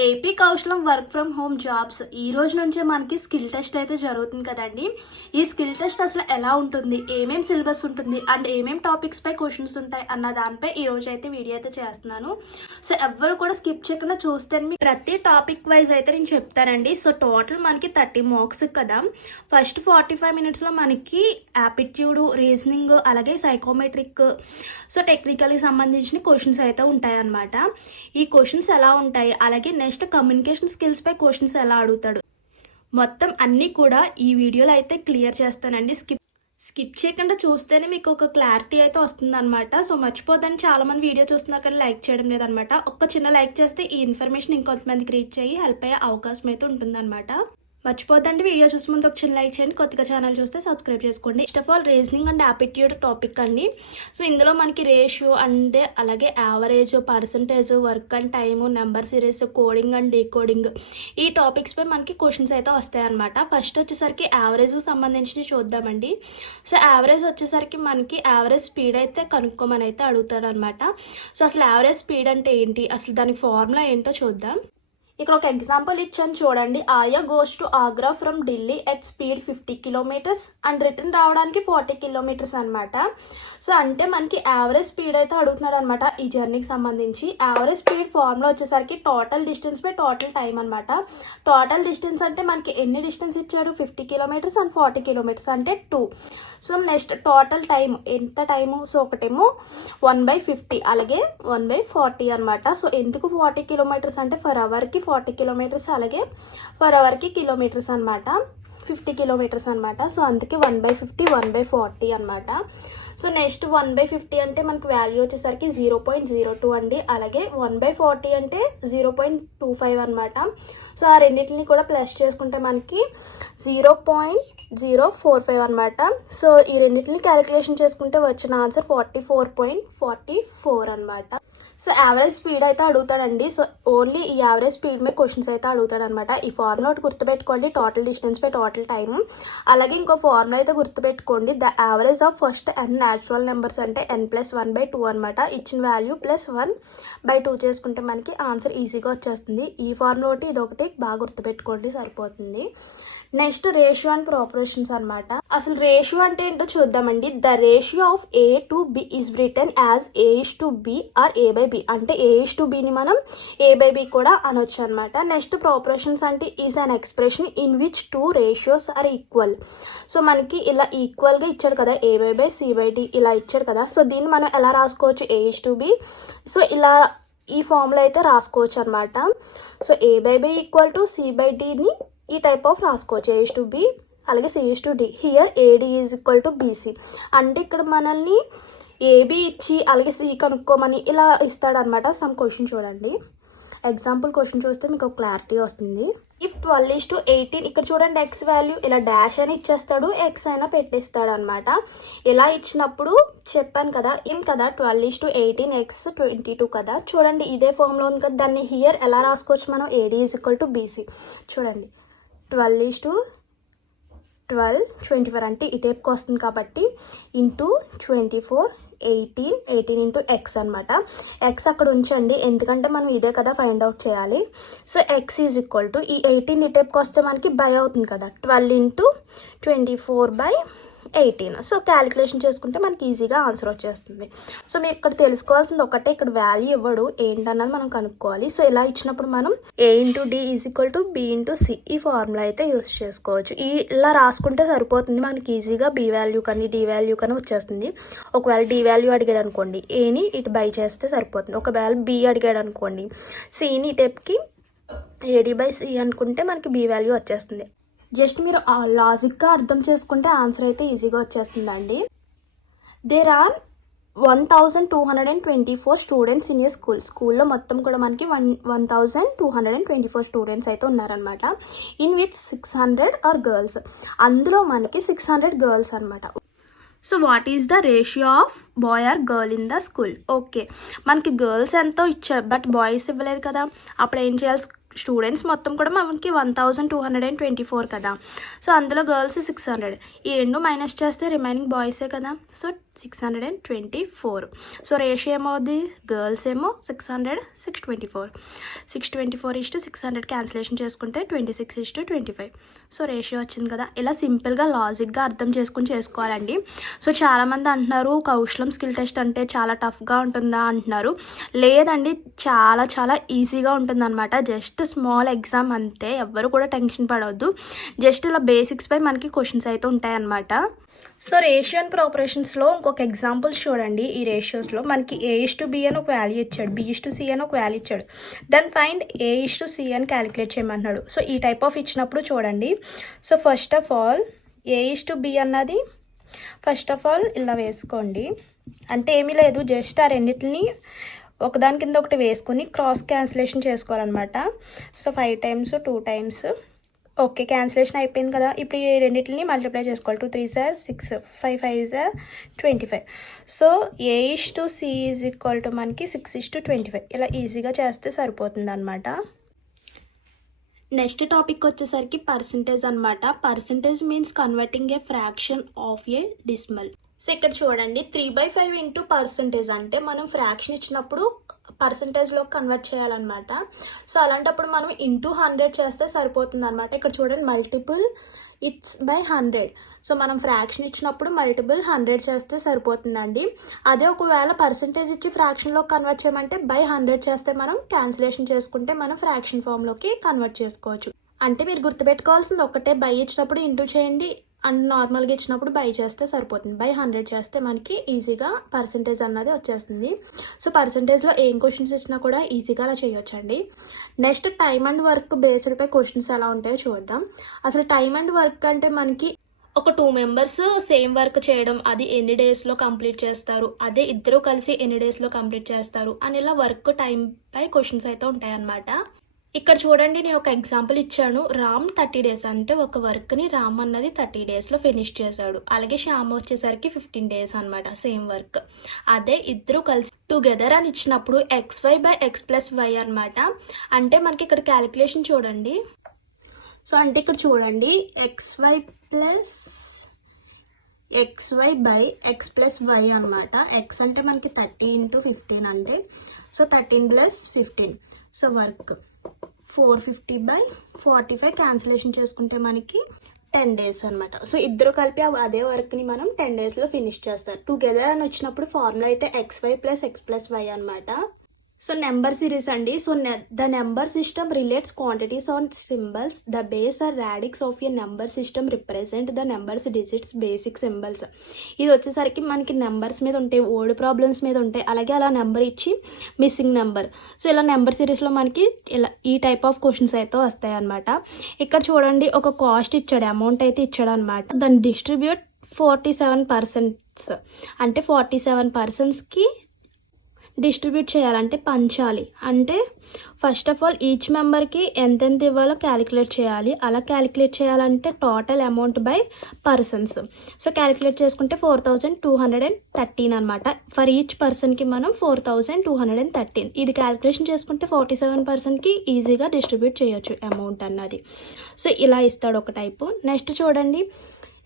AP Kaushalam work from home jobs. ఈ రోజు నుంచే మనకి స్కిల్ టెస్ట్ అయితే జరుగుతుంది కదండి. ఈ స్కిల్ టెస్ట్ అసలు ఎలా ఉంటుంది? ఏమేమి సిలబస్ ఉంటుంది? అండ్ ఏమేం టాపిక్స్ పై క్వశ్చన్స్ ఉంటాయి? అన్న దానిపై ఈ రోజు అయితే వీడియో అయితే చేస్తున్నాను. సో ఎవ్వరు కూడా స్కిప్ చేయకుండా చూస్తే మీకు ప్రతి టాపిక్ వైజ్ అయితే నేను చెప్తానండి. సో టోటల్ మనకి థర్టీ మార్క్స్ కదా. ఫస్ట్ ఫార్టీ ఫైవ్ మినిట్స్లో మనకి యాపిట్యూడ్ రీజనింగ్ అలాగే సైకోమెట్రిక్ సో టెక్నికల్కి సంబంధించిన క్వశ్చన్స్ అయితే ఉంటాయన్నమాట. ఈ క్వశ్చన్స్ ఎలా ఉంటాయి? అలాగే నెక్స్ట్ కమ్యూనికేషన్ స్కిల్స్ పై క్వశ్చన్స్ ఎలా అడుగుతాడు? మొత్తం అన్నీ కూడా ఈ వీడియోలో అయితే క్లియర్ చేస్తానండి. స్కిప్ స్కిప్ చేయకుండా చూస్తేనే మీకు ఒక క్లారిటీ అయితే వస్తుంది అనమాట సో మర్చిపోద్దని చాలామంది వీడియో చూస్తున్నారు కానీ లైక్ చేయడం లేదనమాట ఒక్క చిన్న లైక్ చేస్తే ఈ ఇన్ఫర్మేషన్ ఇంకొంతమందికి రీచ్ అయ్యి హెల్ప్ అయ్యే అవకాశం అయితే ఉంటుందన్నమాట. మర్చిపోద్దండి. వీడియో చూసే ముందు ఒక చిన్న లైక్ చేయండి. కొత్తగా ఛానల్ చూస్తే సబ్స్క్రైబ్ చేసుకోండి. First of all reasoning and aptitude topic అండి. సో ఇందులో మనకి రేషియో అండ్ అలాగే average percentage work and time number series coding and decoding ఈ టాపిక్స్ పై మనకి క్వశ్చన్స్ అయితే వస్తాయి అనమాట ఫస్ట్ వచ్చేసరికి యావరేజ్కి సంబంధించి చూద్దామండి. సో యావరేజ్ వచ్చేసరికి మనకి యావరేజ్ స్పీడ్ అయితే కనుక్కోమని అయితే అడుగుతాడు అనమాట సో అసలు యావరేజ్ స్పీడ్ అంటే ఏంటి? అసలు దాని ఫార్ములా ఏంటో చూద్దాం. ఇక్కడ ఒక ఎగ్జాంపుల్ ఇచ్చాను చూడండి. ఆయా goes to Agra from Delhi at speed fifty kilometres and return రావడానికి ఫార్టీ కిలోమీటర్స్ అనమాట సో అంటే మనకి యావరేజ్ స్పీడ్ అయితే అడుగుతున్నాడు అనమాట ఈ జర్నీకి సంబంధించి. యావరేజ్ స్పీడ్ ఫార్ములా వచ్చేసరికి total distance by total time అనమాట టోటల్ డిస్టెన్స్ అంటే మనకి ఎన్ని డిస్టెన్స్ ఇచ్చాడు? Fifty kilometres and forty kilometres అంటే two so next total time ఎంత టైము సో ఒకటేమో వన్ బై ఫిఫ్టీ అలాగే వన్ బై ఫార్టీ అనమాట సో ఎందుకు ఫార్టీ కిలోమీటర్స్ అంటే ఫర్ అవర్కి ఫార్టీ కిలోమీటర్స్ అలాగే ఫర్ అవర్కి కిలోమీటర్స్ అనమాట ఫిఫ్టీ కిలోమీటర్స్ అనమాట సో అందుకే one by fifty one by forty అనమాట so next one by fifty అంటే మనకి వాల్యూ వచ్చేసరికి జీరో పాయింట్ జీరో టూ అండి. అలాగే వన్ బై ఫార్టీ అంటే జీరో పాయింట్ టూ ఫైవ్ అనమాట సో ఆ రెండింటిని కూడా ప్లస్ చేసుకుంటే మనకి zero point zero four five అనమాట సో ఈ రెండింటిని క్యాలిక్యులేషన్ చేసుకుంటే వచ్చిన answer forty four point forty four అనమాట సో యావరేజ్ స్పీడ్ అయితే అడుగుతాడండి. సో ఓన్లీ ఈ యావరేజ్ స్పీడ్ మీద క్వశ్చన్స్ అయితే అడుగుతాడు అనమాట ఈ ఫార్ములా ఒకటి గుర్తుపెట్టుకోండి. Total distance by total time అలాగే ఇంకో ఫార్ములా అయితే గుర్తుపెట్టుకోండి. The average of first N natural numbers అంటే N plus one by two అనమాట ఇచ్చిన value plus one by two చేసుకుంటే మనకి ఆన్సర్ ఈజీగా వచ్చేస్తుంది. ఈ ఫార్ములా ఒకటి ఇదొకటి బాగా గుర్తుపెట్టుకోండి. సరిపోతుంది. నెక్స్ట్ రేషియో అండ్ ప్రాపరేషన్స్ అనమాట అసలు రేషియో అంటే ఏంటో చూద్దామండి. The ratio of A to B is written as A is to B or A by B అంటే ఏ ఇస్ టు బిని మనం ఏ బై బి కూడా అనొచ్చు అనమాట నెక్స్ట్ ప్రాపరేషన్స్ అంటే is an expression in which two ratios are equal so మనకి ఇలా ఈక్వల్గా ఇచ్చాడు కదా A by by C by D ఇలా ఇచ్చాడు కదా. సో దీన్ని మనం ఎలా రాసుకోవచ్చు? A is to B so ఇలా ఈ ఫామ్లో అయితే రాసుకోవచ్చు అనమాట so A by by equal to C by డిని ఈ టైప్ ఆఫ్ రాసుకోవచ్చు ఏస్ టు బి అలాగే C is to D here AD is equal to BC అంటే ఇక్కడ మనల్ని ఏబి ఇచ్చి అలాగే సి కనుక్కోమని ఇలా ఇస్తాడనమాట సమ్ క్వశ్చన్ చూడండి. ఎగ్జాంపుల్ క్వశ్చన్ చూస్తే మీకు ఒక క్లారిటీ వస్తుంది. If twelve is to eighteen ఇక్కడ చూడండి ఎక్స్ వాల్యూ ఇలా డాష్ అని ఇచ్చేస్తాడు ఎక్స్ అయినా పెట్టేస్తాడు అనమాట ఇలా ఇచ్చినప్పుడు? చెప్పాను కదా ఏం కదా twelve is to eighteen X twenty two కదా. చూడండి ఇదే ఫామ్లో ఉంది కదా దాన్ని హియర్ ఎలా రాసుకోవచ్చు మనం? AD is equal to BC చూడండి. Twelve is to twelve twenty four అంటే ఈ టైప్కి వస్తుంది కాబట్టి into twenty four eighteen eighteen into X అనమాట ఎక్స్ అక్కడ ఉంచండి ఎందుకంటే మనం ఇదే కదా ఫైండ్ అవుట్ చేయాలి. So X is equal to ఈ ఎయిటీన్ ఈ టైప్కి వస్తే మనకి బై అవుతుంది కదా. Twelve into twenty four by eighteen. So calculation చేసుకుంటే మనకి ఈజీగా ఆన్సర్ వచ్చేస్తుంది. సో మీరు ఇక్కడ తెలుసుకోవాల్సింది ఒకటే ఇక్కడ వాల్యూ ఇవ్వడు ఏంటన్నది మనం కనుక్కోవాలి. సో ఇలా ఇచ్చినప్పుడు మనం A into D is equal to B into C ఈ ఫార్ములా అయితే యూస్ చేసుకోవచ్చు. ఈ ఇలా రాసుకుంటే సరిపోతుంది. మనకి ఈజీగా బి వాల్యూ కానీ డి వాల్యూ కానీ వచ్చేస్తుంది. ఒకవేళ డి వాల్యూ అడిగాడు అనుకోండి ఏని ఇటు బై చేస్తే సరిపోతుంది. ఒకవేళ బి అడిగాడు అనుకోండి సిని టెప్కి ఏడి బై సి అనుకుంటే మనకి బి వాల్యూ వచ్చేస్తుంది. జస్ట్ మీరు లాజిక్గా అర్థం చేసుకుంటే ఆన్సర్ అయితే ఈజీగా వచ్చేస్తుందండి. There are one thousand two hundred and twenty four students in a school స్కూల్లో మొత్తం కూడా మనకి one one thousand two hundred and twenty four students అయితే ఉన్నారనమాట in which six hundred are girls అందులో మనకి సిక్స్ హండ్రెడ్ గర్ల్స్ అనమాట so what is the ratio of boy or girl in the school okay మనకి girls ఎంతో ఇచ్చారు but boys ఇవ్వలేదు కదా. అప్పుడు ఏం చేయాలి? స్టూడెంట్స్ మొత్తం కూడా మనకి one thousand two hundred and twenty four కదా. సో అందులో గర్ల్స్ సిక్స్ హండ్రెడ్. ఈ రెండు మైనస్ చేస్తే రిమైనింగ్ బాయ్సే కదా. So six hundred and twenty four so ratio ఏమవుద్ది గర్ల్స్ ఏమో six hundred six twenty four six twenty four is to six hundred cancellation చేసుకుంటే twenty six is to twenty five so ratio వచ్చింది కదా. ఇలా సింపుల్గా లాజిక్గా అర్థం చేసుకుని చేసుకోవాలండి. సో చాలామంది అంటున్నారు కౌశలం స్కిల్ టెస్ట్ అంటే చాలా టఫ్గా ఉంటుందా? అంటున్నారు. లేదండి చాలా చాలా ఈజీగా ఉంటుందన్నమాట. జస్ట్ స్మాల్ ఎగ్జామ్ అంతే. ఎవ్వరు కూడా టెన్షన్ పడవద్దు జస్ట్ ఇలా బేసిక్స్పై మనకి క్వశ్చన్స్ అయితే ఉంటాయన్నమాట. సో రేషియో అండ్ ప్రాపరేషన్స్లో ఇంకొక ఎగ్జాంపుల్స్ చూడండి ఈ రేషియోస్లో. మనకి ఏ ఇస్ టు బి అని ఒక వాల్యూ ఇచ్చాడు బి ఇస్ టు సి అని ఒక వాల్యూ ఇచ్చాడు. Then find A is to C అని క్యాలిక్యులేట్ చేయమంటున్నాడు సో ఈ టైప్ ఆఫ్ ఇచ్చినప్పుడు చూడండి. So first of all A is to B అన్నది ఫస్ట్ ఆఫ్ ఆల్ ఇలా వేసుకోండి. అంటే ఏమీ లేదు జస్ట్ ఆ రెండింటిని ఒకదాని కింద ఒకటి వేసుకొని క్రాస్ క్యాన్సిలేషన్ చేసుకోవాలన్నమాట. So five times two times okay cancellation అయిపోయింది కదా. ఇప్పుడు ఈ రెండింటిని మల్టిప్లై చేసుకోవాలి. Two three are six five five are twenty five so A is to C is equal to మనకి six is to twenty five ఇలా ఈజీగా చేస్తే సరిపోతుంది అనమాట నెక్స్ట్ టాపిక్ వచ్చేసరికి పర్సంటేజ్ అనమాట percentage means converting a fraction of a decimal so ఇక్కడ చూడండి three by five into percentage అంటే మనం ఫ్రాక్షన్ ఇచ్చినప్పుడు పర్సంటేజ్లో కన్వర్ట్ చేయాలన్నమాట. సో అలాంటప్పుడు మనం ఇంటూ హండ్రెడ్ చేస్తే సరిపోతుంది అనమాట ఇక్కడ చూడండి multiple its by hundred so మనం ఫ్రాక్షన్ ఇచ్చినప్పుడు మల్టిపుల్ హండ్రెడ్ చేస్తే సరిపోతుందండి. అదే ఒకవేళ పర్సంటేజ్ ఇచ్చి ఫ్రాక్షన్లో కన్వర్ట్ చేయమంటే బై హండ్రెడ్ చేస్తే మనం క్యాన్సిలేషన్ చేసుకుంటే మనం ఫ్రాక్షన్ ఫామ్లోకి కన్వర్ట్ చేసుకోవచ్చు. అంటే మీరు గుర్తుపెట్టుకోవాల్సింది ఒకటే బై ఇచ్చినప్పుడు ఇంటూ చేయండి అండ్ నార్మల్గా ఇచ్చినప్పుడు బై చేస్తే సరిపోతుంది. బై హండ్రెడ్ చేస్తే మనకి ఈజీగా పర్సంటేజ్ అన్నది వచ్చేస్తుంది. సో పర్సంటేజ్లో ఏం క్వశ్చన్స్ ఇచ్చినా కూడా ఈజీగా అలా చేయొచ్చండి. నెక్స్ట్ టైమ్ అండ్ వర్క్ బేస్డ్పై క్వశ్చన్స్ ఎలా ఉంటాయో చూద్దాం. అసలు టైమ్ అండ్ వర్క్ అంటే మనకి ఒక టూ మెంబర్స్ సేమ్ వర్క్ చేయడం అది ఎన్ని డేస్లో కంప్లీట్ చేస్తారు అదే ఇద్దరు కలిసి ఎన్ని డేస్లో కంప్లీట్ చేస్తారు అని ఇలా వర్క్ టైం పై క్వశ్చన్స్ అయితే ఉంటాయన్నమాట. ఇక్కడ చూడండి నేను ఒక ఎగ్జాంపుల్ ఇచ్చాను. రామ్ థర్టీ డేస్ అంటే ఒక వర్క్ని రామ్ అన్నది థర్టీ డేస్లో ఫినిష్ చేశాడు. అలాగే శ్యామ్ వచ్చేసరికి ఫిఫ్టీన్ డేస్ అనమాట సేమ్ వర్క్. అదే ఇద్దరు కలిసి టుగెదర్ అని ఇచ్చినప్పుడు X Y by X plus Y అనమాట అంటే మనకి ఇక్కడ క్యాలిక్యులేషన్ చూడండి. సో అంటే ఇక్కడ చూడండి X Y plus X Y by X plus Y అనమాట ఎక్స్ అంటే మనకి థర్టీ ఇంటూ ఫిఫ్టీన్ అంటే so thirteen plus fifteen so work. Four fifty by forty five cancellation చేసుకుంటే మనకి టెన్ డేస్ అనమాట సో ఇద్దరు కలిపి అదే వర్క్ని మనం టెన్ డేస్లో ఫినిష్ చేస్తారు. టుగెదర్ అని వచ్చినప్పుడు ఫార్ములా అయితే X Y plus X plus Y అనమాట సో నెంబర్ సిరీస్ అండి. So the number system relates quantities on symbols the base or radix of a number system represent the numbers digits basic symbols ఇది వచ్చేసరికి మనకి numbers మీద ఉంటాయి old problems మీద ఉంటాయి. అలాగే అలా నెంబర్ ఇచ్చి మిస్సింగ్ నెంబర్ సో ఇలా నెంబర్ సిరీస్లో మనకి ఇలా ఈ టైప్ ఆఫ్ క్వశ్చన్స్ అయితే వస్తాయి అనమాట ఇక్కడ చూడండి ఒక కాస్ట్ ఇచ్చాడు అమౌంట్ అయితే ఇచ్చాడు అనమాట దాన్ని డిస్ట్రిబ్యూట్ ఫార్టీ సెవెన్ పర్సెంట్స్ అంటే ఫార్టీ సెవెన్ పర్సన్స్కి డిస్ట్రిబ్యూట్ చేయాలంటే పంచాలి. అంటే ఫస్ట్ ఆఫ్ ఆల్ ఈచ్ మెంబర్కి ఎంతెంత ఇవ్వాలో క్యాలిక్యులేట్ చేయాలి. అలా క్యాలిక్యులేట్ చేయాలంటే total amount by persons so calculate చేసుకుంటే four thousand two hundred and thirteen అనమాట ఫర్ ఈచ్ పర్సన్కి మనం four thousand two hundred and thirteen ఇది క్యాలిక్యులేషన్ చేసుకుంటే ఫార్టీ సెవెన్ పర్సన్కి ఈజీగా డిస్ట్రిబ్యూట్ చేయొచ్చు అమౌంట్ అన్నది. సో ఇలా ఇస్తాడు ఒక టైపు నెక్స్ట్ చూడండి.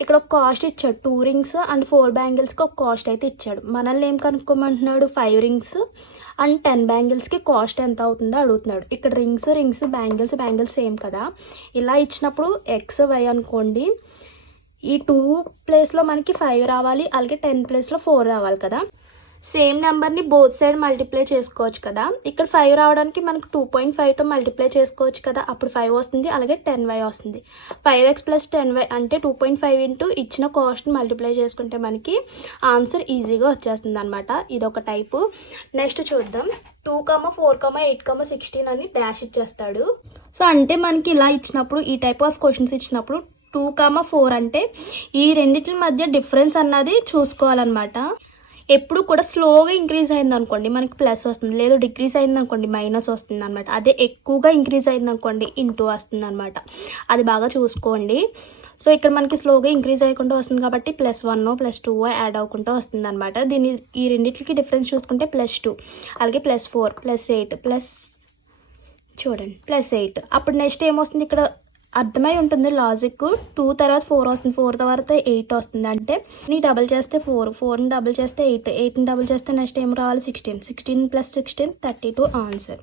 ఇక్కడ ఒక కాస్ట్ ఇచ్చాడు. టూ రింగ్స్ అండ్ ఫోర్ బ్యాంగిల్స్కి ఒక కాస్ట్ అయితే ఇచ్చాడు. మనల్ని ఏం కనుక్కోమంటున్నాడు? ఫైవ్ రింగ్స్ అండ్ టెన్ బ్యాంగిల్స్కి కాస్ట్ ఎంత అవుతుందో అడుగుతున్నాడు. ఇక్కడ rings rings bangles bangles same కదా. ఇలా ఇచ్చినప్పుడు ఎక్స్ వై అనుకోండి. ఈ టూ ప్లేస్లో మనకి ఫైవ్ రావాలి అలాగే టెన్ ప్లేస్లో ఫోర్ రావాలి కదా. సేమ్ నెంబర్ని బోత్ సైడ్ మల్టిప్లై చేసుకోవచ్చు కదా. ఇక్కడ ఫైవ్ రావడానికి మనకు టూ పాయింట్ ఫైవ్తో మల్టిప్లై చేసుకోవచ్చు కదా. అప్పుడు ఫైవ్ వస్తుంది అలాగే టెన్ వై వస్తుంది. Five X plus ten Y అంటే టూ పాయింట్ ఫైవ్ ఇంటూ ఇచ్చిన కాస్ట్ని మల్టిప్లై చేసుకుంటే మనకి ఆన్సర్ ఈజీగా వచ్చేస్తుంది అనమాట ఇది ఒక టైపు నెక్స్ట్ చూద్దాం. Two comma four comma eight comma sixteen అని డాష్ ఇచ్చేస్తాడు. సో అంటే మనకి ఇలా ఇచ్చినప్పుడు ఈ టైప్ ఆఫ్ క్వశ్చన్స్ ఇచ్చినప్పుడు టూ కామ ఫోర్ అంటే ఈ రెండింటి మధ్య డిఫరెన్స్ అన్నది చూసుకోవాలన్నమాట. ఎప్పుడు కూడా స్లోగా ఇంక్రీజ్ అయింది అనుకోండి మనకి ప్లస్ వస్తుంది లేదు డిక్రీజ్ అయింది అనుకోండి మైనస్ వస్తుంది అనమాట అదే ఎక్కువగా ఇంక్రీజ్ అయింది అనుకోండి ఇంటూ వస్తుంది అనమాట అది బాగా చూసుకోండి. సో ఇక్కడ మనకి స్లోగా ఇంక్రీజ్ అయ్యకుండా వస్తుంది కాబట్టి plus one plus two add అవ్వకుండా వస్తుంది అనమాట దీని ఈ రెండింటికి డిఫరెన్స్ చూసుకుంటే ప్లస్ టూ అలాగే plus four plus eight plus చూడండి ప్లస్ ఎయిట్. అప్పుడు నెక్స్ట్ ఏమొస్తుంది ఇక్కడ? అర్థమై ఉంటుంది లాజిక్. టూ తర్వాత ఫోర్ వస్తుంది. ఫోర్ తర్వాత ఎయిట్ వస్తుంది. అంటే నీ డబుల్ చేస్తే ఫోర్ ఫోర్ని డబుల్ చేస్తే ఎయిట్ ఎయిట్ని డబుల్ చేస్తే నెక్స్ట్ ఏం రావాలి? Sixteen sixteen plus sixteen thirty two answer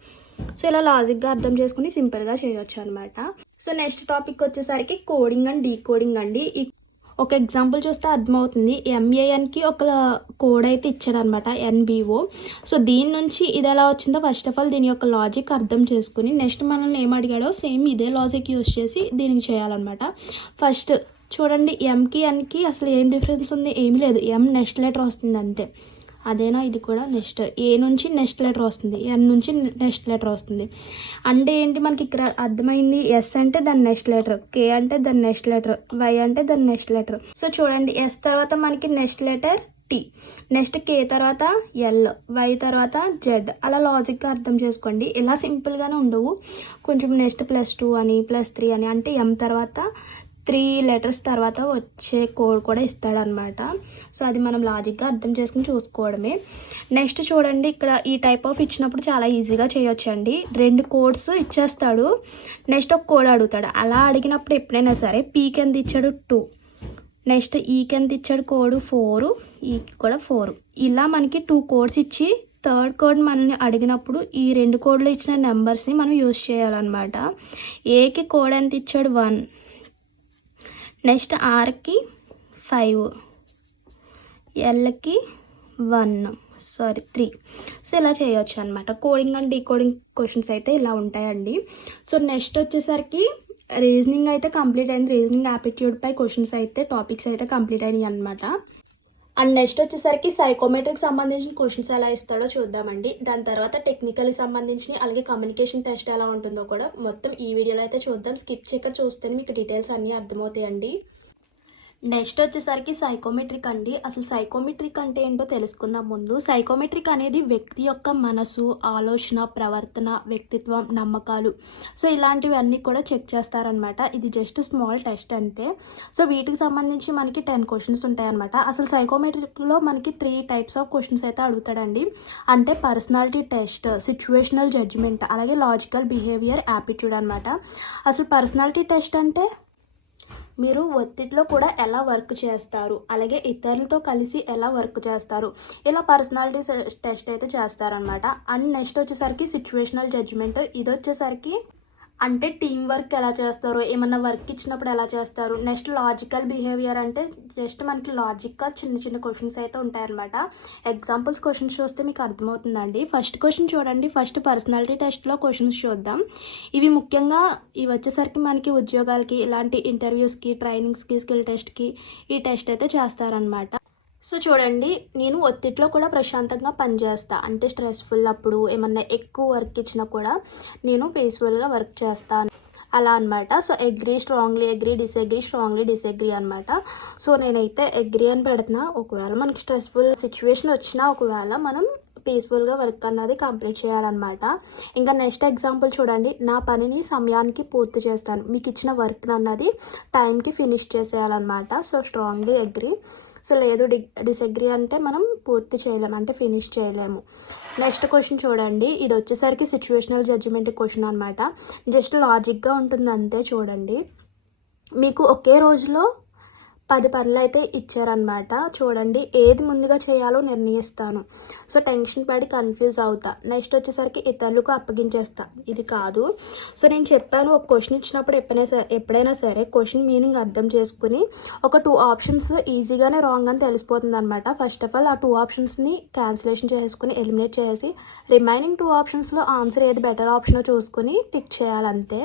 so ఇలా లాజిక్గా అర్థం చేసుకుని సింపుల్గా చేయొచ్చు అనమాట సో నెక్స్ట్ టాపిక్ వచ్చేసరికి కోడింగ్ అండ్ డీకోడింగ్ అండి. ఈ ఒక ఎగ్జాంపుల్ చూస్తే అర్థమవుతుంది. ఎంఏఎన్కి ఒక కోడ్ అయితే ఇచ్చాడనమాట ఎన్బిఓ సో దీని నుంచి ఇది ఎలా వచ్చిందో ఫస్ట్ ఆఫ్ ఆల్ దీని యొక్క లాజిక్ అర్థం చేసుకుని నెక్స్ట్ మనల్ని ఏం అడిగాడో సేమ్ ఇదే లాజిక్ యూస్ చేసి దీనికి చేయాలన్నమాట. ఫస్ట్ చూడండి ఎంకి ఎన్కి అసలు ఏం డిఫరెన్స్ ఉంది? ఏమీ లేదు. ఎం నెక్స్ట్ లెటర్ వస్తుంది అంతే. అదేనా? ఇది కూడా నెక్స్ట్. ఏ నుంచి నెక్స్ట్ లెటర్ వస్తుంది? ఎన్ నుంచి నెక్స్ట్ లెటర్ వస్తుంది? అంటే ఏంటి? మనకి ఇక్కడ అర్థమైంది ఎస్ అంటే దాని నెక్స్ట్ లెటర్ కే అంటే దాని నెక్స్ట్ లెటర్ వై అంటే దాని నెక్స్ట్ లెటర్. సో చూడండి ఎస్ తర్వాత మనకి next letter T next K తర్వాత ఎల్ వై తర్వాత జెడ్. అలా లాజిక్గా అర్థం చేసుకోండి. ఇలా సింపుల్గానే ఉండవు. కొంచెం నెక్స్ట్ ప్లస్ టూ అని ప్లస్ త్రీ అని అంటే ఎం తర్వాత త్రీ లెటర్స్ తర్వాత వచ్చే కోడ్ కూడా ఇస్తాడనమాట. సో అది మనం లాజిక్గా అర్థం చేసుకుని చూసుకోవడమే. నెక్స్ట్ చూడండి ఇక్కడ ఈ టైప్ ఆఫ్ ఇచ్చినప్పుడు చాలా ఈజీగా చేయొచ్చండి. రెండు కోడ్స్ ఇచ్చేస్తాడు. నెక్స్ట్ ఒక కోడ్ అడుగుతాడు. అలా అడిగినప్పుడు ఎప్పుడైనా సరే పీకి ఎంత ఇచ్చాడు టూ నెక్స్ట్ e ఈకి ఎంత ఇచ్చాడు కోడ్ ఫోరు ఈకి e కూడా ఫోర్ ఇలా మనకి టూ కోడ్స్ ఇచ్చి థర్డ్ కోడ్ మనల్ని అడిగినప్పుడు ఈ రెండు కోడ్లు ఇచ్చిన నెంబర్స్ని మనం యూజ్ చేయాలన్నమాట. ఏకి కోడ్ ఎంత ఇచ్చాడు? వన్ నెక్స్ట్ ఆర్కి ఫైవ్ ఎల్కి వన్ సారీ త్రీ. సో ఇలా చేయొచ్చు అనమాట కోడింగ్ అండ్ డీకోడింగ్ క్వశ్చన్స్ అయితే ఇలా ఉంటాయండి. సో నెక్స్ట్ వచ్చేసరికి రీజనింగ్ అయితే కంప్లీట్ అయింది. రీజనింగ్ యాప్టిట్యూడ్పై క్వశ్చన్స్ అయితే టాపిక్స్ అయితే కంప్లీట్ అయినాయి అనమాట అండ్ నెక్స్ట్ వచ్చేసరికి సైకోమెట్రిక్ సంబంధించిన క్వశ్చన్స్ ఎలా ఇస్తాడో చూద్దామండి. దాని తర్వాత టెక్నికల్ సంబంధించిన అలాగే కమ్యూనికేషన్ టెస్ట్ ఎలా ఉంటుందో కూడా మొత్తం ఈ వీడియోలో అయితే చూద్దాం. స్కిప్ చేయక చూస్తే మీకు డీటెయిల్స్ అన్నీ అర్థమవుతాయండి. నెక్స్ట్ వచ్చేసరికి సైకోమెట్రిక్ అండి. అసలు సైకోమెట్రిక్ అంటే ఏంటో తెలుసుకుందాం ముందు. సైకోమెట్రిక్ అనేది వ్యక్తి యొక్క మనసు ఆలోచన ప్రవర్తన వ్యక్తిత్వం నమ్మకాలు. సో ఇలాంటివన్నీ కూడా చెక్ చేస్తారనమాట ఇది జస్ట్ స్మాల్ టెస్ట్ అంతే. సో వీటికి సంబంధించి మనకి టెన్ క్వశ్చన్స్ ఉంటాయన్నమాట. అసలు సైకోమెట్రిక్లో మనకి త్రీ టైప్స్ ఆఫ్ క్వశ్చన్స్ అయితే అడుగుతాడండి. అంటే పర్సనాలిటీ టెస్ట్ సిచ్యువేషనల్ జడ్జ్మెంట్ అలాగే లాజికల్ బిహేవియర్ యాపిట్యూడ్ అనమాట అసలు పర్సనాలిటీ టెస్ట్ అంటే మీరు ఒత్తిడిలో కూడా ఎలా వర్క్ చేస్తారు? అలాగే ఇతరులతో కలిసి ఎలా వర్క్ చేస్తారు? ఇలా పర్సనాలిటీ టెస్ట్ అయితే చేస్తారనమాట అండ్ నెక్స్ట్ వచ్చేసరికి సిచ్యువేషనల్ జడ్జ్మెంట్. ఇది వచ్చేసరికి అంటే టీం వర్క్ ఎలా చేస్తారు ఏమన్నా వర్క్ ఇచ్చినప్పుడు ఎలా చేస్తారు? నెక్స్ట్ లాజికల్ బిహేవియర్ అంటే జస్ట్ మనకి లాజిక్గా చిన్న చిన్న క్వశ్చన్స్ అయితే ఉంటాయన్నమాట. ఎగ్జాంపుల్స్ క్వశ్చన్స్ చూస్తే మీకు అర్థమవుతుందండి. ఫస్ట్ క్వశ్చన్ చూడండి. ఫస్ట్ పర్సనాలిటీ టెస్ట్లో క్వశ్చన్స్ చూద్దాం. ఇవి ముఖ్యంగా ఇవి వచ్చేసరికి మనకి ఉద్యోగాలకి ఇలాంటి ఇంటర్వ్యూస్కి ట్రైనింగ్స్కి స్కిల్ టెస్ట్కి ఈ టెస్ట్ అయితే చేస్తారనమాట సో చూడండి నేను ఒత్తిడిలో కూడా ప్రశాంతంగా పనిచేస్తా. అంటే స్ట్రెస్ఫుల్ అప్పుడు ఏమన్నా ఎక్కువ వర్క్ ఇచ్చినా కూడా నేను పీస్ఫుల్గా వర్క్ చేస్తాను అలా అనమాట so agree strongly agree disagree strongly disagree అనమాట సో నేనైతే అగ్రీ అని పెడుతున్నా. ఒకవేళ మనకి స్ట్రెస్ఫుల్ సిచ్యువేషన్ వచ్చినా ఒకవేళ మనం పీస్ఫుల్గా వర్క్ అన్నది కంప్లీట్ చేయాలన్నమాట. ఇంకా నెక్స్ట్ ఎగ్జాంపుల్ చూడండి. నా పనిని సమయానికి పూర్తి చేస్తాను. మీకు ఇచ్చిన వర్క్ అన్నది టైంకి ఫినిష్ చేసేయాలన్నమాట. సో స్ట్రాంగ్లీ అగ్రీ సో లేదు డి డిసగ్రీ అంటే మనం పూర్తి చేయలేము అంటే ఫినిష్ చేయలేము. నెక్స్ట్ క్వశ్చన్ చూడండి. ఇది వచ్చేసరికి సిచ్యువేషనల్ జడ్జిమెంట్ క్వశ్చన్ అనమాట జస్ట్ లాజిక్గా ఉంటుంది అంతే చూడండి. మీకు ఒకే రోజులో పది పనులు అయితే ఇచ్చారనమాట చూడండి ఏది ముందుగా చేయాలో నిర్ణయిస్తాను. సో టెన్షన్ పడి కన్ఫ్యూజ్ అవుతా. నెక్స్ట్ వచ్చేసరికి ఇతరులకు అప్పగించేస్తా. ఇది కాదు. సో నేను చెప్పాను ఒక క్వశ్చన్ ఇచ్చినప్పుడు ఎప్పుడైనా సరే ఎప్పుడైనా సరే క్వశ్చన్ మీనింగ్ అర్థం చేసుకుని ఒక టూ ఆప్షన్స్ ఈజీగానే రాంగ్ అని తెలిసిపోతుంది అనమాట ఫస్ట్ ఆఫ్ ఆల్ ఆ టూ ఆప్షన్స్ని క్యాన్సిలేషన్ చేసుకుని ఎలిమినేట్ చేసి రిమైనింగ్ టూ ఆప్షన్స్లో ఆన్సర్ ఏది బెటర్ ఆప్షనో చూసుకుని టిక్ చేయాలంతే.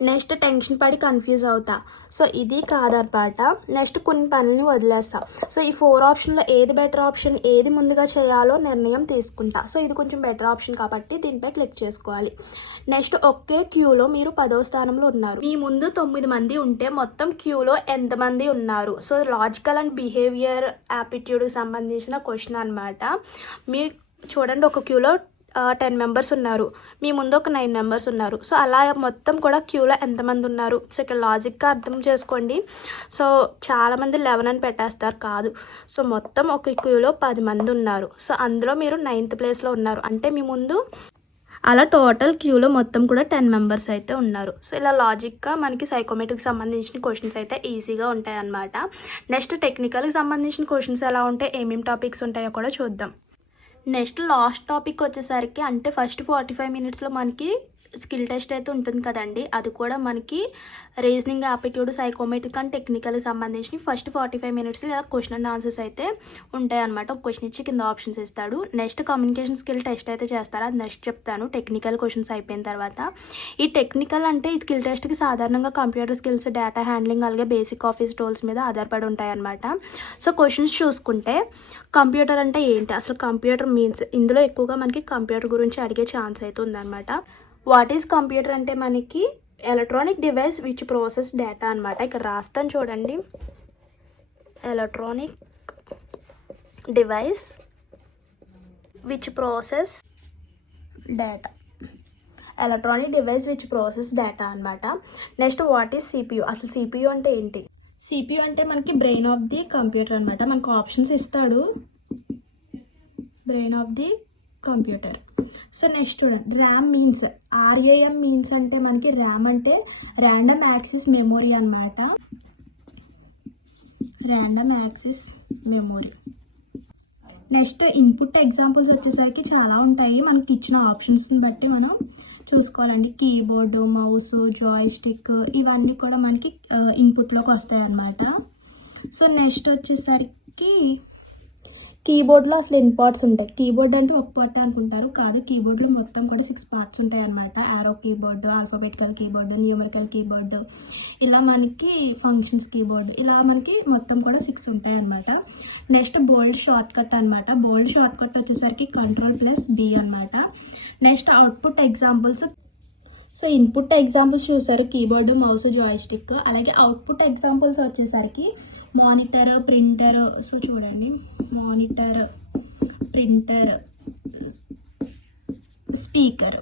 నెక్స్ట్ టెన్షన్ పడి కన్ఫ్యూజ్ అవుతా. సో ఇది కాదనమాట. నెక్స్ట్ కొన్ని పనులని వదిలేస్తా. సో ఈ ఫోర్ ఆప్షన్లో ఏది బెటర్ ఆప్షన్ ఏది ముందుగా చేయాలో నిర్ణయం తీసుకుంటా. సో ఇది కొంచెం బెటర్ ఆప్షన్ కాబట్టి దీనిపై క్లిక్ చేసుకోవాలి. నెక్స్ట్ ఒకే క్యూలో మీరు పదో స్థానంలో ఉన్నారు. మీ ముందు తొమ్మిది మంది ఉంటే మొత్తం క్యూలో ఎంతమంది ఉన్నారు? సో లాజికల్ అండ్ బిహేవియర్ యాప్టిట్యూడ్కి సంబంధించిన క్వశ్చన్ అనమాట మీ చూడండి ఒక క్యూలో టెన్ మెంబర్స్ ఉన్నారు. మీ ముందు ఒక నైన్ మెంబర్స్ ఉన్నారు. సో అలా మొత్తం కూడా క్యూలో ఎంతమంది ఉన్నారు? సో ఇక్కడ లాజిక్గా అర్థం చేసుకోండి. సో చాలామంది లెవెన్ అని పెట్టేస్తారు కాదు. సో మొత్తం ఒక క్యూలో పది మంది ఉన్నారు. సో అందులో మీరు నైన్త్ ప్లేస్లో ఉన్నారు. అంటే మీ ముందు అలా టోటల్ క్యూలో మొత్తం కూడా టెన్ మెంబర్స్ అయితే ఉన్నారు. సో ఇలా లాజిక్గా మనకి సైకోమెట్రిక్ సంబంధించిన క్వశ్చన్స్ అయితే ఈజీగా ఉంటాయి అన్నమాట నెక్స్ట్ టెక్నికల్కి సంబంధించిన క్వశ్చన్స్ ఎలా ఉంటాయి ఏమేమి టాపిక్స్ ఉంటాయో కూడా చూద్దాం. నెక్స్ట్ లాస్ట్ టాపిక్ వచ్చేసరికి అంటే ఫస్ట్ ఫార్టీ ఫైవ్ మినిట్స్లో మనకి స్కిల్ టెస్ట్ అయితే ఉంటుంది కదండి. అది కూడా మనకి reasoning aptitude psychometric and technical సంబంధించి ఫస్ట్ ఫార్టీ ఫైవ్ మినిట్స్ ఇలా క్వశ్చన్ అండ్ ఆన్సర్స్ అయితే ఉంటాయి అనమాట ఒక క్వశ్చన్ ఇచ్చి కింద ఆప్షన్స్ ఇస్తాడు. నెక్స్ట్ కమ్యూనికేషన్ స్కిల్ టెస్ట్ అయితే చేస్తారు అది నెక్స్ట్ చెప్తాను. టెక్నికల్ క్వశ్చన్స్ అయిపోయిన తర్వాత. ఈ టెక్నికల్ అంటే ఈ స్కిల్ టెస్ట్కి సాధారణంగా కంప్యూటర్ స్కిల్స్ డేటా హ్యాండ్లింగ్ అలాగే బేసిక్ ఆఫీస్ టూల్స్ మీద ఆధారపడి ఉంటాయన్నమాట. సో క్వశ్చన్స్ చూసుకుంటే కంప్యూటర్ అంటే ఏంటి? అసలు కంప్యూటర్ మీన్స్ ఇందులో ఎక్కువగా మనకి కంప్యూటర్ గురించి అడిగే ఛాన్స్ అయితే ఉందన్నమాట. వాట్ ఈజ్ కంప్యూటర్ అంటే మనకి electronic device which process data అనమాట ఇక్కడ రాస్తాను చూడండి. Electronic device which process data electronic device which process data అనమాట నెక్స్ట్ వాట్ ఈస్ సిపియు అసలు సిపియూ అంటే ఏంటి? సిపియూ అంటే మనకి బ్రెయిన్ ఆఫ్ ది కంప్యూటర్ అనమాట మనకు ఆప్షన్స్ ఇస్తాడు. Brain of the computer. So next చూడండి RAM means R A M means అంటే మనకి ర్యామ్ అంటే ర్యాండమ్ యాక్సిస్ మెమొరీ అన్నమాట. Random access memory next input examples వచ్చేసరికి చాలా ఉంటాయి. మనకి ఇచ్చిన ఆప్షన్స్ని బట్టి మనం చూసుకోవాలండి. కీబోర్డు మౌస్ జాయ్ స్టిక్ ఇవన్నీ కూడా మనకి ఇన్పుట్లోకి వస్తాయి అన్నమాట సో నెక్స్ట్ వచ్చేసరికి కీబోర్డ్లో అసలు ఎన్ని పార్ట్స్ ఉంటాయి? కీబోర్డ్ అంటే ఒక పార్ట్ అనుకుంటారు. కాదు కీబోర్డ్లో మొత్తం కూడా సిక్స్ పార్ట్స్ ఉంటాయి అన్నమాట arrow keyboard alphabetical keyboard numerical keyboard. ఇలా మనకి ఫంక్షన్స్ కీబోర్డ్. ఇలా మనకి మొత్తం కూడా సిక్స్ ఉంటాయి అన్నమాట నెక్స్ట్ బోల్డ్ షార్ట్ కట్ అనమాట బోల్డ్ షార్ట్ కట్ వచ్చేసరికి కంట్రోల్ ప్లస్ బి అనమాట next output examples. So input examples చూసారు. Keyboard mouse joystick. అలాగే అవుట్పుట్ ఎగ్జాంపుల్స్ వచ్చేసరికి మానిటర్ ప్రింటర్ సో చూడండి. Monitor printer speaker.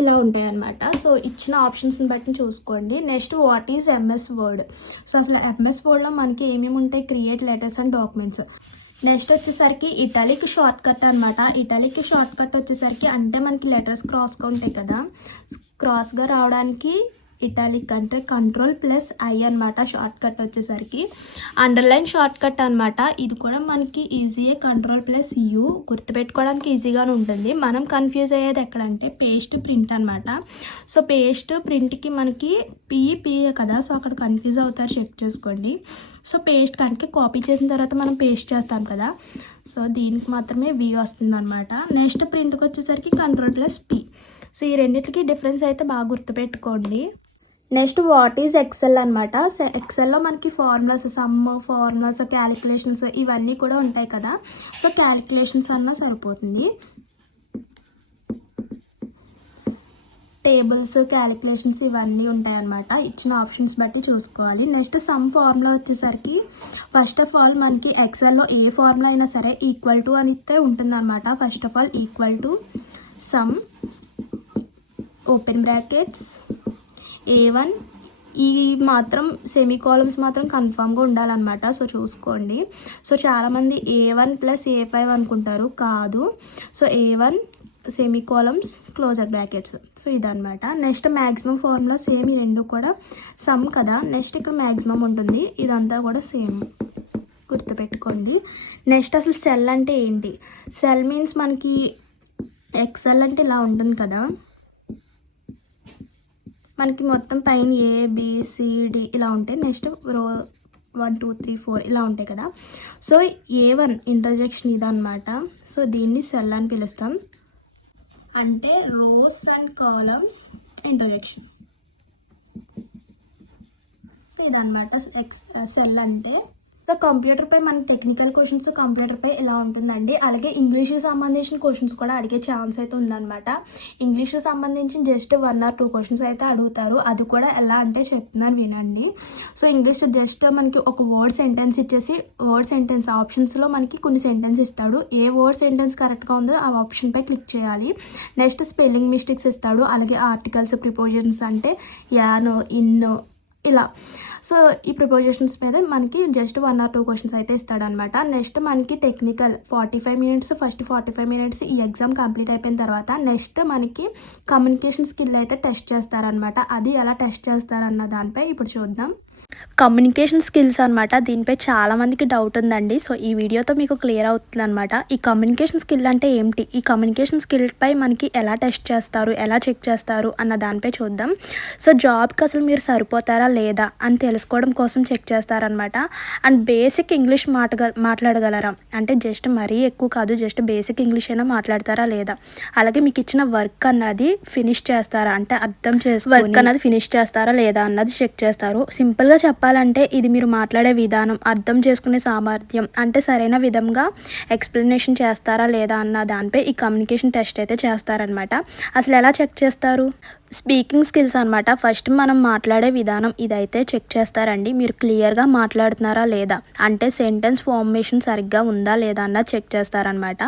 ఇలా ఉంటాయి అన్నమాట సో ఇచ్చిన ఆప్షన్స్ని బట్టి చూసుకోండి. Next what is MS word? So అసలు ఎంఎస్ వర్డ్లో మనకి ఏమేమి ఉంటాయి? Create letters and documents. Next వచ్చేసరికి ఇటాలిక్ షార్ట్ కట్ అనమాట ఇటాలిక్ షార్ట్ కట్ వచ్చేసరికి అంటే మనకి లెటర్స్ క్రాస్గా ఉంటాయి కదా. క్రాస్గా రావడానికి ఇటాలిక్ అంటే కంట్రోల్ ప్లస్ ఐ అనమాట షార్ట్ కట్ వచ్చేసరికి. అండర్లైన్ షార్ట్ కట్ అనమాట ఇది కూడా మనకి ఈజీయే కంట్రోల్ ప్లస్ యూ గుర్తుపెట్టుకోవడానికి ఈజీగానే ఉంటుంది. మనం కన్ఫ్యూజ్ అయ్యేది ఎక్కడంటే పేస్ట్ ప్రింట్ అనమాట సో పేస్ట్ ప్రింట్కి మనకి పిఈ పిఏ కదా సో అక్కడ కన్ఫ్యూజ్ అవుతారు చెక్ చేసుకోండి. సో పేస్ట్ కనుక కాపీ చేసిన తర్వాత మనం పేస్ట్ చేస్తాం కదా. సో దీనికి మాత్రమే వి వస్తుంది అనమాట నెక్స్ట్ ప్రింట్కి వచ్చేసరికి కంట్రోల్ ప్లస్ పి సో ఈ రెండింటికి డిఫరెన్స్ అయితే బాగా గుర్తుపెట్టుకోండి. నెక్స్ట్ వాట్ ఈజ్ ఎక్సెల్ అనమాట ఎక్సెల్లో మనకి ఫార్ములాస్ సమ్ ఫార్ములాస్ క్యాలిక్యులేషన్స్ ఇవన్నీ కూడా ఉంటాయి కదా. సో క్యాలిక్యులేషన్స్ అన్నా సరిపోతుంది. టేబుల్స్ క్యాలిక్యులేషన్స్ ఇవన్నీ ఉంటాయన్నమాట ఇచ్చిన ఆప్షన్స్ బట్టి చూసుకోవాలి. నెక్స్ట్ సమ్ ఫార్ములా వచ్చేసరికి ఫస్ట్ ఆఫ్ ఆల్ మనకి ఎక్సెల్లో ఏ ఫార్ములా అయినా సరే ఈక్వల్ టు అనితే ఉంటుందన్నమాట. First of all equal to sum open brackets A one ఈ మాత్రం సెమీ కాలమ్స్ మాత్రం కన్ఫామ్గా ఉండాలన్నమాట. సో చూసుకోండి. సో చాలామంది A one plus A five అనుకుంటారు. కాదు. So A one semicolons closer brackets so ఇదనమాట నెక్స్ట్ మ్యాక్సిమం ఫార్ములా సేమ్ ఈ రెండు కూడా సమ్ కదా. నెక్స్ట్ ఇక్కడ మ్యాక్సిమం ఉంటుంది. ఇదంతా కూడా సేమ్ గుర్తుపెట్టుకోండి. నెక్స్ట్ అసలు సెల్ అంటే ఏంటి? సెల్ మీన్స్ మనకి ఎక్సెల్ అంటే ఇలా ఉంటుంది కదా. మనకి మొత్తం పైన ఏ బిసిడి ఇలా ఉంటాయి. నెక్స్ట్ రో వన్ టూ త్రీ ఫోర్ ఇలా ఉంటాయి కదా. సో ఏ వన్ ఇంటర్జెక్షన్ ఇదనమాట సో దీన్ని సెల్ అని పిలుస్తాం. అంటే rows and columns intersection so ఇదన్నమాట ఎక్స్ సెల్ అంటే సో కంప్యూటర్పై మన టెక్నికల్ క్వశ్చన్స్ కంప్యూటర్పై ఎలా ఉంటుందండి? అలాగే ఇంగ్లీష్కి సంబంధించిన క్వశ్చన్స్ కూడా అడిగే ఛాన్స్ అయితే ఉందన్నమాట. ఇంగ్లీష్కి సంబంధించిన just one or two questions అయితే అడుగుతారు. అది కూడా ఎలా అంటే చెప్తున్నాను వినండి. సో ఇంగ్లీష్ జస్ట్ మనకి ఒక వర్డ్ సెంటెన్స్ ఇచ్చేసి వర్డ్ సెంటెన్స్ ఆప్షన్స్లో మనకి కొన్ని సెంటెన్స్ ఇస్తాడు. ఏ వర్డ్ సెంటెన్స్ కరెక్ట్గా ఉందో ఆ ఆప్షన్పై క్లిక్ చేయాలి. నెక్స్ట్ స్పెల్లింగ్ మిస్టేక్స్ ఇస్తాడు. అలాగే ఆర్టికల్స్ ప్రిపోజన్స్ అంటే యాన్ ఇన్ ఇలా. సో ఈ ప్రిపోజిషన్స్ మీద మనకి just one or two questions అయితే ఇస్తాడనమాట నెక్స్ట్ మనకి technical forty five minutes first forty five minutes ఈ ఎగ్జామ్ కంప్లీట్ అయిపోయిన తర్వాత నెక్స్ట్ మనకి కమ్యూనికేషన్ స్కిల్ అయితే టెస్ట్ చేస్తారనమాట అది ఎలా టెస్ట్ చేస్తారన్న దానిపై ఇప్పుడు చూద్దాం. కమ్యూనికేషన్ స్కిల్స్ అనమాట దీనిపై చాలామందికి డౌట్ ఉందండి. సో ఈ వీడియోతో మీకు క్లియర్ అవుతుంది అనమాట ఈ కమ్యూనికేషన్ స్కిల్ అంటే ఏమిటి? ఈ కమ్యూనికేషన్ స్కిల్ పై మనకి ఎలా టెస్ట్ చేస్తారు? ఎలా చెక్ చేస్తారు? అన్న దానిపై చూద్దాం. సో జాబ్కి అసలు మీరు సరిపోతారా లేదా అని తెలుసుకోవడం కోసం చెక్ చేస్తారనమాట అండ్ బేసిక్ ఇంగ్లీష్ మాట మాట్లాడగలరా? అంటే జస్ట్ మరీ ఎక్కువ కాదు జస్ట్ బేసిక్ ఇంగ్లీష్ అయినా మాట్లాడతారా లేదా? అలాగే మీకు ఇచ్చిన వర్క్ అన్నది ఫినిష్ చేస్తారా? అంటే అర్థం చేసి వర్క్ అన్నది ఫినిష్ చేస్తారా లేదా అన్నది చెక్ చేస్తారు. సింపుల్గా చెప్పాలంటే ఇది మీరు మాట్లాడే విధానం అర్థం చేసుకునే సామర్థ్యం. అంటే సరైన విధంగా ఎక్స్ప్లెనేషన్ చేస్తారా లేదా అన్న దానిపై ఈ కమ్యూనికేషన్ టెస్ట్ అయితే చేస్తారనమాట అసలు ఎలా చెక్ చేస్తారు? స్పీకింగ్ స్కిల్స్ అనమాట ఫస్ట్ మనం మాట్లాడే విధానం ఇదైతే చెక్ చేస్తారండి. మీరు క్లియర్గా మాట్లాడుతున్నారా లేదా? అంటే సెంటెన్స్ ఫార్మేషన్ సరిగ్గా ఉందా లేదా అన్నది చెక్ చేస్తారనమాట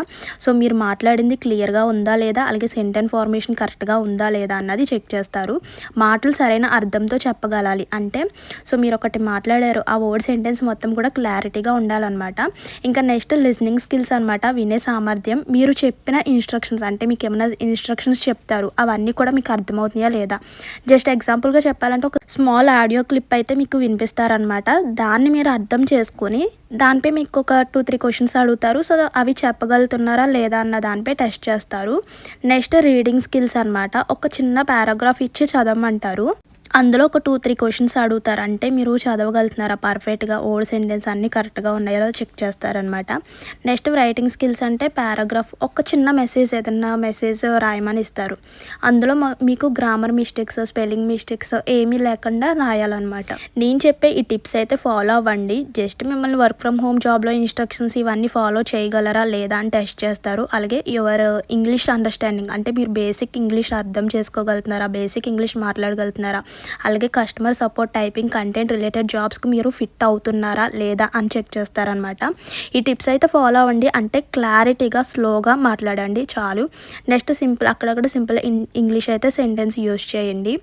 సో మీరు మాట్లాడింది క్లియర్గా ఉందా లేదా? అలాగే సెంటెన్స్ ఫార్మేషన్ కరెక్ట్గా ఉందా లేదా అన్నది చెక్ చేస్తారు. మాటలు సరైన అర్థంతో చెప్పగలాలి. అంటే సో మీరు ఒకటి మాట్లాడారు. ఆ వర్డ్ సెంటెన్స్ మొత్తం కూడా క్లారిటీగా ఉండాలన్నమాట. ఇంకా నెక్స్ట్ లిజనింగ్ స్కిల్స్ అనమాట వినే సామర్థ్యం. మీరు చెప్పిన ఇన్స్ట్రక్షన్స్ అంటే మీకు ఏమైనా ఇన్స్ట్రక్షన్స్ చెప్తారు. అవన్నీ కూడా మీకు అర్థమవుతున్నాయా లేదా? జస్ట్ ఎగ్జాంపుల్గా చెప్పాలంటే ఒక స్మాల్ ఆడియో క్లిప్ అయితే మీకు వినిపిస్తారనమాట దాన్ని మీరు అర్థం చేసుకొని దానిపై మీకు ఒక టూ త్రీ క్వశ్చన్స్ అడుగుతారు. సో అవి చెప్పగలుగుతున్నారా లేదా అన్న దానిపై టెస్ట్ చేస్తారు. నెక్స్ట్ రీడింగ్ స్కిల్స్ అనమాట ఒక చిన్న పారాగ్రాఫ్ ఇచ్చి చదవమంటారు. అందులో ఒక టూ త్రీ క్వశ్చన్స్ అడుగుతారు అంటే మీరు చదవగలుగుతున్నారా? పర్ఫెక్ట్గా ఓల్డ్ సెంటెన్స్ అన్నీ కరెక్ట్గా ఉన్నాయో చెక్ చేస్తారనమాట నెక్స్ట్ రైటింగ్ స్కిల్స్ అంటే పారాగ్రాఫ్ ఒక చిన్న మెసేజ్ ఏదన్నా మెసేజ్ రాయమని ఇస్తారు. అందులో మీకు గ్రామర్ మిస్టేక్స్ స్పెల్లింగ్ మిస్టేక్స్ ఏమీ లేకుండా రాయాలన్నమాట. నేను చెప్పే ఈ టిప్స్ అయితే ఫాలో అవ్వండి. జస్ట్ మిమ్మల్ని వర్క్ ఫ్రమ్ హోమ్ జాబ్లో ఇన్స్ట్రక్షన్స్ ఇవన్నీ ఫాలో చేయగలరా లేదా అని టెస్ట్ చేస్తారు. అలాగే యువర్ ఇంగ్లీష్ అండర్స్టాండింగ్ అంటే మీరు బేసిక్ ఇంగ్లీష్ అర్థం చేసుకోగలుగుతున్నారా? బేసిక్ ఇంగ్లీష్ మాట్లాడగలుగుతున్నారా? అలాగే customer support typing content related జాబ్స్కి మీరు ఫిట్ అవుతున్నారా లేదా అని చెక్ చేస్తారనమాట ఈ టిప్స్ అయితే ఫాలో అవ్వండి. అంటే క్లారిటీగా స్లోగా మాట్లాడండి చాలు. నెక్స్ట్ సింపుల్ అక్కడక్కడ సింపుల్ ఇంగ్లీష్ అయితే సెంటెన్స్ యూస్ చేయండి.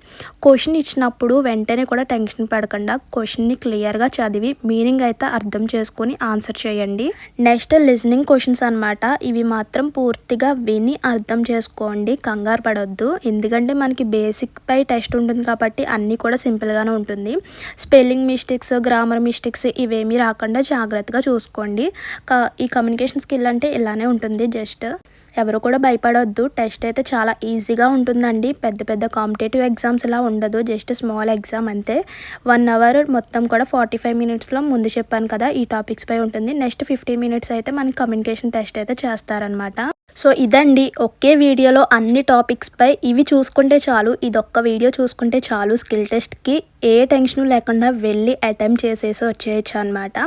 క్వశ్చన్ ఇచ్చినప్పుడు వెంటనే కూడా టెన్షన్ పడకుండా క్వశ్చన్ని క్లియర్గా చదివి మీనింగ్ అయితే అర్థం చేసుకొని ఆన్సర్ చేయండి. నెక్స్ట్ లిజనింగ్ క్వశ్చన్స్ అనమాట ఇవి మాత్రం పూర్తిగా విని అర్థం చేసుకోండి. కంగారు పడొద్దు. ఎందుకంటే మనకి బేసిక్ పై టెస్ట్ ఉంటుంది కాబట్టి అన్నీ కూడా సింపుల్గానే ఉంటుంది. స్పెల్లింగ్ మిస్టేక్స్ గ్రామర్ మిస్టేక్స్ ఇవేమీ రాకుండా జాగ్రత్తగా చూసుకోండి. క- ఈ కమ్యూనికేషన్ స్కిల్ అంటే ఇలానే ఉంటుంది జస్ట్. ఎవరు కూడా భయపడొద్దు. టెస్ట్ అయితే చాలా ఈజీగా ఉంటుందండి. పెద్ద పెద్ద కాంపిటేటివ్ ఎగ్జామ్స్ ఇలా ఉండదు. జస్ట్ స్మాల్ ఎగ్జామ్ అంతే. వన్ అవర్ మొత్తం కూడా ఫార్టీ ఫైవ్ మినిట్స్లో ముందు చెప్పాను కదా ఈ టాపిక్స్ పై ఉంటుంది. నెక్స్ట్ ఫిఫ్టీన్ మినిట్స్ అయితే మనకి కమ్యూనికేషన్ టెస్ట్ అయితే చేస్తారనమాట సో ఇదండి ఒకే వీడియోలో అన్ని టాపిక్స్ పై. ఇవి చూసుకుంటే చాలు ఇదొక్క వీడియో చూసుకుంటే చాలు స్కిల్ టెస్ట్కి ఏ టెన్షన్ లేకుండా వెళ్ళి అటెంప్ట్ చేసేసి వచ్చేయచ్చు అనమాట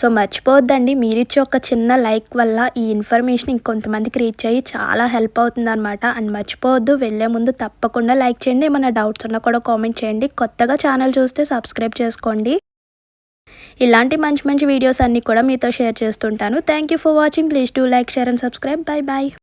సో మర్చిపోవద్దండి మీరిచ్చే ఒక చిన్న లైక్ వల్ల ఈ ఇన్ఫర్మేషన్ ఇంకొంతమందికి రీచ్ అయ్యి చాలా హెల్ప్ అవుతుంది అనమాట అండ్ మర్చిపోవద్దు వెళ్ళే ముందు తప్పకుండా లైక్ చేయండి. ఏమైనా డౌట్స్ ఉన్నా కూడా కామెంట్ చేయండి. కొత్తగా ఛానల్ చూస్తే సబ్స్క్రైబ్ చేసుకోండి. ఇలాంటి మంచి మంచి వీడియోస్ అన్నీ కూడా మీతో షేర్ చేస్తుంటాను. Thank you for watching please do like share and subscribe bye bye